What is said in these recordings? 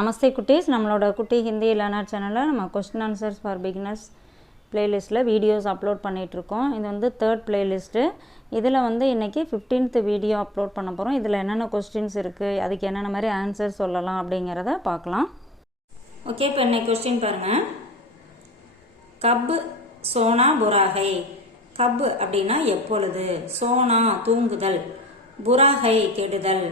நமஸ்தே குட்டீஸ், நம்மளோட குட்டி ஹிந்தி லேர்னர் சேனலில் நம்ம கொஸ்டின் ஆன்சர்ஸ் ஃபார் பிகினர்ஸ் பிளேலிஸ்ட்டில் வீடியோஸ் அப்லோட் பண்ணிகிட்ருக்கோம். இது வந்து 3rd பிளேலிஸ்ட்டு. இதில் வந்து இன்றைக்கி 15th வீடியோ அப்லோட் பண்ண போகிறோம். இதில் என்னென்ன கொஸ்டின்ஸ் இருக்குது, அதுக்கு என்னென்ன மாதிரி ஆன்சர் சொல்லலாம் அப்படிங்கிறத பார்க்கலாம். ஓகே, இப்போ இன்னைக்கு கொஸ்டின் பாருங்கள். கப் சோனா புராகை. கப் அப்படின்னா எப்பொழுது, சோனா தூங்குதல், புராகை கெடுதல்.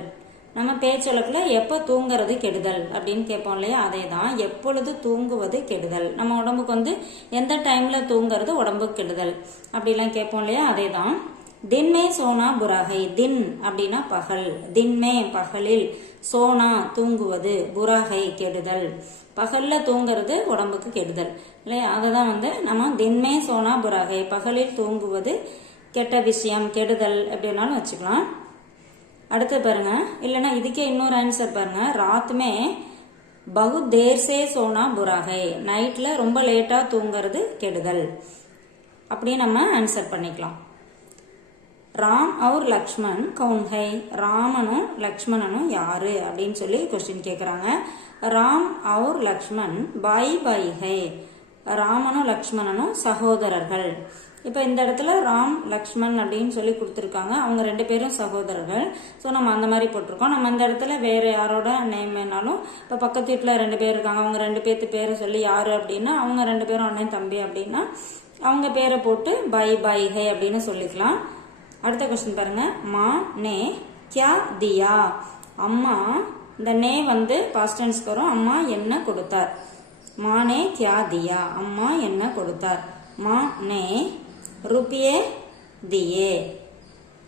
நம்ம பேச்சொலக்கில் எப்போ தூங்குறது கெடுதல் அப்படின்னு கேட்போம் இல்லையா, அதே தான். எப்பொழுது தூங்குவது கெடுதல், நம்ம உடம்புக்கு வந்து எந்த டைமில் தூங்குறது உடம்புக்கு கெடுதல் அப்படிலாம் கேட்போம் இல்லையா, அதே தான். தின்மே சோனா புராகை. தின் அப்படின்னா பகல், தின்மே பகலில், சோனா தூங்குவது, புராகை கெடுதல். பகலில் தூங்குறது உடம்புக்கு கெடுதல் இல்லையா, அதை தான் வந்து நம்ம தின்மே சோனா புராகை, பகலில் தூங்குவது கெட்ட விஷயம், கெடுதல் அப்படின்னாலும் வச்சுக்கலாம். அடுத்து பாருங்க, இல்லைன்னா இதுக்கே இன்னொரு ஆன்சர் பாருங்க. ராத்மே பகு தேர் சே சோனா புராகை. நைட்ல ரொம்ப லேட்டா தூங்குறது கெடுதல். அப்படியே நம்ம ஆன்சர் பண்ணிக்கலாம். ராம் அவர் லக்ஷ்மண் கவுன் ஹை. ராமனும் லக்ஷ்மணனும் யாரு அப்படின்னு சொல்லி கொஸ்டின் கேட்குறாங்க. ராம் அவர் லக்ஷ்மண் பாய் பாய் ஹை. ராமனும் லக்ஷ்மணனும் சகோதரர்கள். இப்போ இந்த இடத்துல ராம் லக்ஷ்மண் அப்படின்னு சொல்லி கொடுத்துருக்காங்க, அவங்க 2 பேரும் சகோதரர்கள். ஸோ நம்ம அந்த மாதிரி போட்டிருக்கோம். நம்ம அந்த இடத்துல வேறு யாரோட நேம் வேணாலும், இப்போ பக்கத்து வீட்டில் 2 பேர் இருக்காங்க, அவங்க 2 பேர்த்து பேரை சொல்லி யார் அப்படின்னா அவங்க 2 பேரும் அண்ணன் தம்பி அப்படின்னா அவங்க பேரை போட்டு பை பை ஹை அப்படின்னு சொல்லிக்கலாம். அடுத்த கொஸ்டின் பாருங்க. மா நே கியா தியா. அம்மா, இந்த நே வந்து பாஸ்ட் டென்ஸ்க்கு வரும். அம்மா என்ன கொடுத்தார். மானே கியா தியா, அம்மா என்ன கொடுத்தார். மா நே रुपये दिए.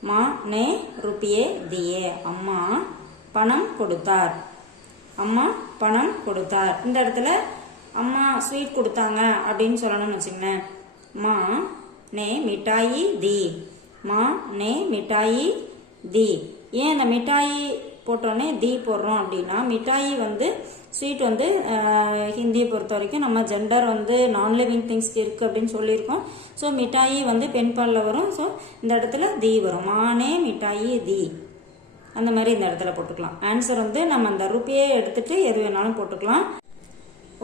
माँ ने रुपये दिए. அம்மா பணம் கொடுத்தார். அம்மா பணம் கொடுத்தார். இந்த இடத்துல அம்மா ஸ்வீட் கொடுத்தாங்க அப்படின்னு சொல்லணும்னு வச்சுக்கோங்களேன். மா நே மிட்டாயி தி. மா நே மிட்டாயி தி. ஏன் அந்த மிட்டாயி போட்டோன்னே தி போடுறோம் அப்படின்னா, மிட்டாயி வந்து ஸ்வீட் வந்து ஹிந்தியை பொறுத்த வரைக்கும் நம்ம ஜெண்டர் வந்து நான் லிவிங் திங்ஸ்க்கு இருக்குது அப்படின்னு சொல்லியிருக்கோம். ஸோ மிட்டாயி வந்து பெண் பாலில் வரும். ஸோ இந்த இடத்துல தி வரும். மானே மிட்டாயி தி, அந்த மாதிரி இந்த இடத்துல போட்டுக்கலாம். ஆன்சர் வந்து நம்ம அந்த ரூபியே எடுத்துட்டு எது வேணாலும் போட்டுக்கலாம்.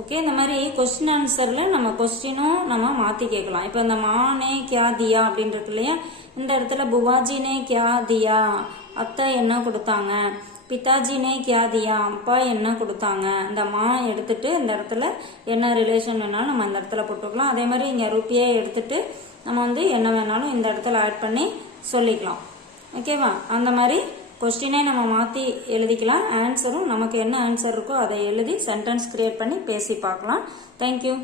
ஓகே, இந்த மாதிரி கொஸ்டின் ஆன்சரில் நம்ம கொஸ்டினும் நம்ம மாற்றி கேட்கலாம். இப்போ இந்த மானே கியா தியா அப்படின்றது இல்லையா, இந்த இடத்துல புவாஜினே கியா தியா, அத்தை என்ன கொடுத்தாங்க. பிதாஜினே கியா தியா, அப்பா என்ன கொடுத்தாங்க. இந்த மா எடுத்துட்டு இந்த இடத்துல என்ன ரிலேஷன் வேணாலும் நம்ம இந்த இடத்துல போட்டுக்கலாம். அதே மாதிரி இங்கே ரூபியே எடுத்துட்டு நம்ம வந்து என்ன வேணாலும் இந்த இடத்துல ஆட் பண்ணி சொல்லிக்கலாம். ஓகேவா, அந்த மாதிரி கொஸ்டினே நம்ம மாற்றி எழுதிக்கலாம். ஆன்சரும் நமக்கு என்ன ஆன்சர் இருக்கோ அதை எழுதி சென்டென்ஸ் கிரியேட் பண்ணி பேசி பார்க்கலாம். தேங்க்யூ.